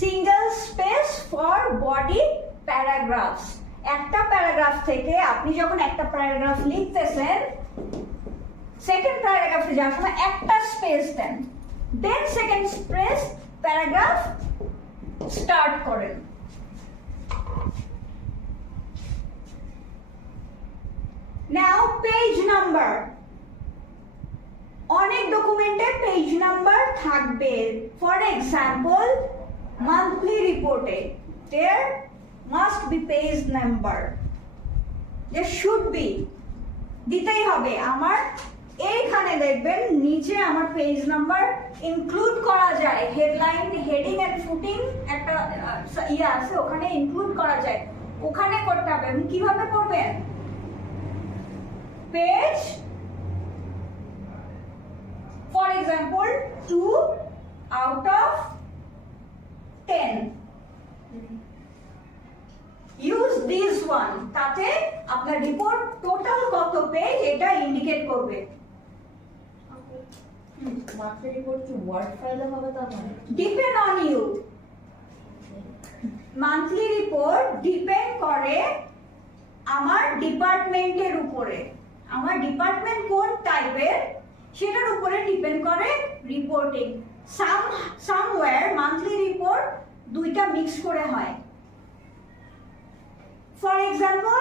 Single space for body paragraphs. একটা প্যারাগ্রাফ থেকে আপনি যখন একটা প্যারাগ্রাফ লিখতেছেন, সেকেন্ড প্যারাগ্রাফে যাওয়ার সময় একটা স্পেস দেন, then second space paragraph start করেন। Now page number. অনেক ডকুমেন্টে পেজ নাম্বার থাকবে। ফর এক্সাম্পল মান্থলি রিপোর্টে there must be page number, there should be, দিতেই হবে। আমার এইখানে দেখবেন নিচে আমার পেজ নাম্বার ইনক্লুড করা যায়, হেডলাইন, হেডিং এন্ড ফুটিং একটা ইয়ে আছে, ওখানে ইনক্লুড করা যায়, ওখানে করতে হবে। আপনি কিভাবে করবেন? Page, for example 2 out of 10, use this one, তাতে আপনার রিপোর্ট টোটাল কত পেজ এটা ইন্ডিকেট করবে। মান্থলি রিপোর্ট কি ওয়ার্ড ফাইলে হবে? তার মানে depend on you. Monthly report depend করে আমার ডিপার্টমেন্টের উপরে, আমার ডিপার্টমেন্ট কোন টাইপের সেটার উপরে ডিপেন্ড করে রিপোর্টিং। সামওয়্যার মান্থলি রিপোর্ট দুইটা মিক্স করে হয়। For example